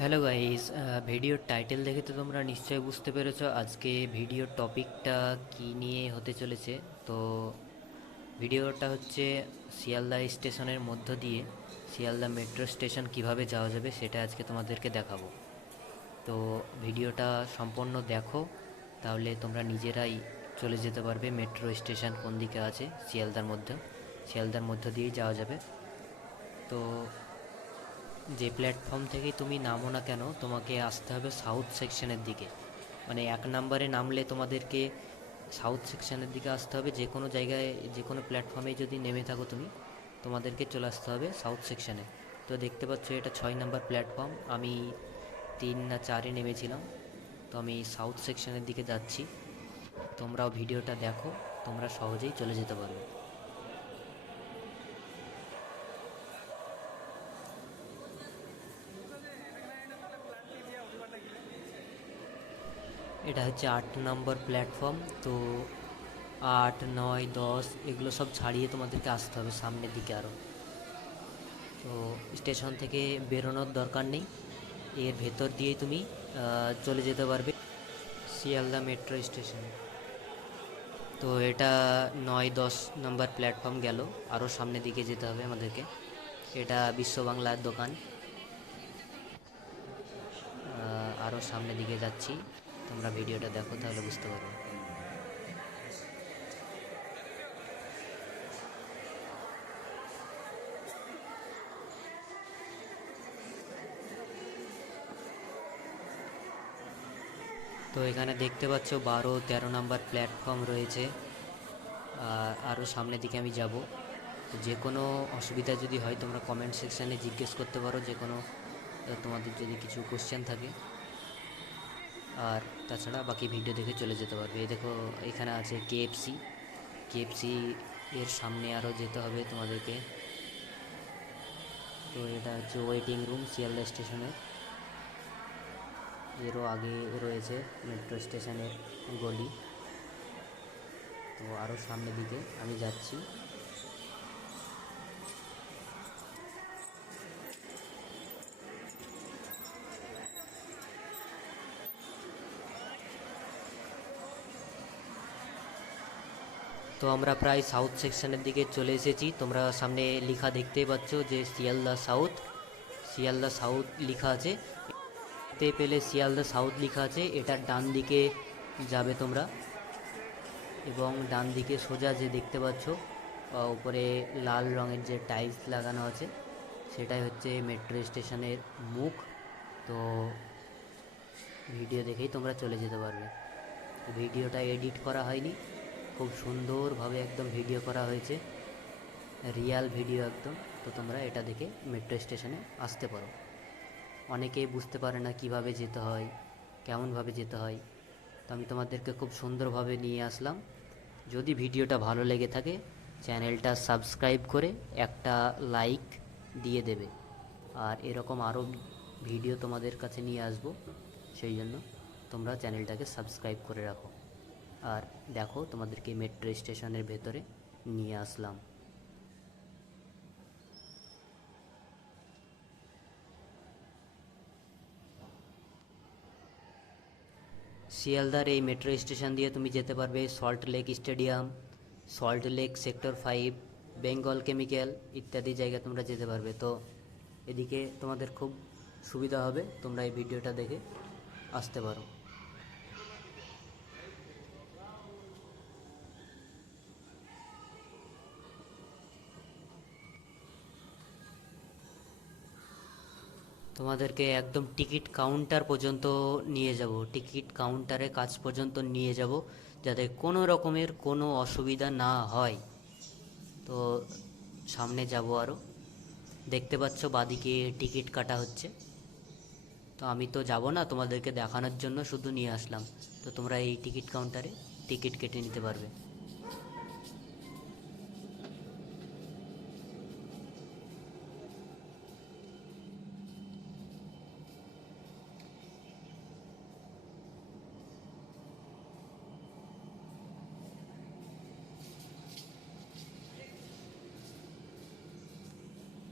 Hello guys ভিডিওর title দেখে তো তোমরা নিশ্চয়ই বুঝতে পেরেছ আজকে ভিডিওর টপিকটা কি নিয়ে হতে চলেছে। তো ভিডিওটা হচ্ছে শিয়ালদা স্টেশনের মধ্য দিয়ে শিয়ালদা মেট্রো স্টেশন কীভাবে যাওয়া যাবে সেটা আজকে তোমাদেরকে দেখাবো। তো ভিডিওটা সম্পূর্ণ দেখো, তাহলে তোমরা নিজেরাই চলে যেতে পারবে মেট্রো স্টেশন কোন দিকে আছে, শিয়ালদার মধ্যে। শিয়ালদার মধ্য দিয়েই যাওয়া যাবে। তো যে প্ল্যাটফর্ম থেকে তুমি নামো না কেন, তোমাকে আসতে হবে সাউথ সেকশনের দিকে। মানে এক নম্বরে নামলে তোমাদেরকে সাউথ সেকশনের দিকে আসতে হবে যে কোনো জায়গায় যে কোনো প্ল্যাটফর্মে যদি নেমে থাকো তুমি, তোমাদেরকে চলে আসতে হবে সাউথ সেকশনে তো দেখতে পাচ্ছ এটা ছয় নাম্বার প্ল্যাটফর্ম, আমি তিন না চারে নেমেছিলাম, তো আমি সাউথ সেকশনের দিকে যাচ্ছি। তোমরাও ভিডিওটা দেখো, তোমরা সহজেই চলে যেতে পারবে। এটা হচ্ছে আট নম্বর প্ল্যাটফর্ম তো আট, নয়, দশ, এগুলো সব ছাড়িয়ে তোমাদেরকে আসতে হবে সামনের দিকে আরও তো স্টেশন থেকে বেরোনোর দরকার নেই, এর ভেতর দিয়েই তুমি চলে যেতে পারবে শিয়ালদা মেট্রো স্টেশন তো এটা নয়, দশ নম্বর প্ল্যাটফর্ম গেল আরও সামনের দিকে যেতে হবে আমাদেরকে। এটা বিশ্ব বাংলার দোকান। আরও সামনের দিকে যাচ্ছি। তোমরা ভিডিওটা দেখো, তাহলে বুঝতে পারবে। তো এখানে দেখতে পাচ্ছ বারো, তেরো নাম্বার প্ল্যাটফর্ম রয়েছে। আর আরও সামনের দিকে আমি যাব। যে কোনো অসুবিধা যদি হয়, তোমরা কমেন্ট সেকশানে জিজ্ঞেস করতে পারো। যে কোনো, তোমাদের যদি কিছু কোশ্চেন থাকে। আর তাছাড়া বাকি ভিডিও দেখে চলে যেতে পারবে। এই দেখো, এখানে আছে কেএফসি কেএফসি এর সামনে আরও যেতে হবে তোমাদেরকে। তো এটা হচ্ছে ওয়েটিং রুম শিয়ালদা স্টেশনের এরও আগে রয়েছে মেট্রো স্টেশনের গলি। তো আরও সামনের দিকে আমি যাচ্ছি। তো আমরা প্রায় সাউথ সেকশনের দিকে চলে এসেছি। তোমরা সামনে লেখা দেখতেই পাচ্ছ যে শিয়ালদা সাউথ শিয়ালদা সাউথ লেখা আছে। দেখতে পেলে শিয়ালদা সাউথ লেখা আছে। এটার ডান দিকে যাবে তোমরা। এবং ডান দিকে সোজা যে দেখতে পাচ্ছ উপরে লাল রঙের যে টাইলস লাগানো আছে, সেটাই হচ্ছে মেট্রো স্টেশনের মুখ। তো ভিডিও দেখেই তোমরা চলে যেতে পারবে। ভিডিওটা এডিট করা হয়নি। খুব সুন্দরভাবে একদম ভিডিও করা হয়েছে। রিয়াল ভিডিও একদম। তো তোমরা এটা দেখে মেট্রো স্টেশনে আসতে পারো। অনেকেই বুঝতে পারে না কীভাবে যেতে হয়, কেমনভাবে যেতে হয়। তো আমি তোমাদেরকে খুব সুন্দরভাবে নিয়ে আসলাম। যদি ভিডিওটা ভালো লেগে থাকে চ্যানেলটা সাবস্ক্রাইব করে একটা লাইক দিয়ে দেবে। আর এরকম আরও ভিডিও তোমাদের কাছে নিয়ে আসব। সেই জন্য তোমরা চ্যানেলটাকে সাবস্ক্রাইব করে রাখো। আর দেখো, তোমাদেরকে মেট্রো স্টেশনের ভেতরে নিয়ে আসলাম। শিয়ালদার এই মেট্রো স্টেশন দিয়ে তুমি যেতে পারবে Salt Lake stadium Salt Lake sector five Bengal chemical ইত্যাদি জায়গায় তোমরা যেতে পারবে। তো এদিকে তোমাদের খুব সুবিধা হবে, তোমরা এই ভিডিওটা দেখে আসতে পারো। তোমাদেরকে একদম টিকিট কাউন্টার পর্যন্ত নিয়ে যাব, টিকিট কাউন্টারে কাজ পর্যন্ত নিয়ে যাব, যাতে কোনো রকমের কোনো অসুবিধা না হয়। তো সামনে যাব আরও দেখতে পাচ্ছ বাদিকে টিকিট কাটা হচ্ছে। তো আমি তো যাব না, তোমাদেরকে দেখানোর জন্য শুধু নিয়ে আসলাম। তো তোমরা এই টিকিট কাউন্টারে টিকিট কেটে নিতে পারবে।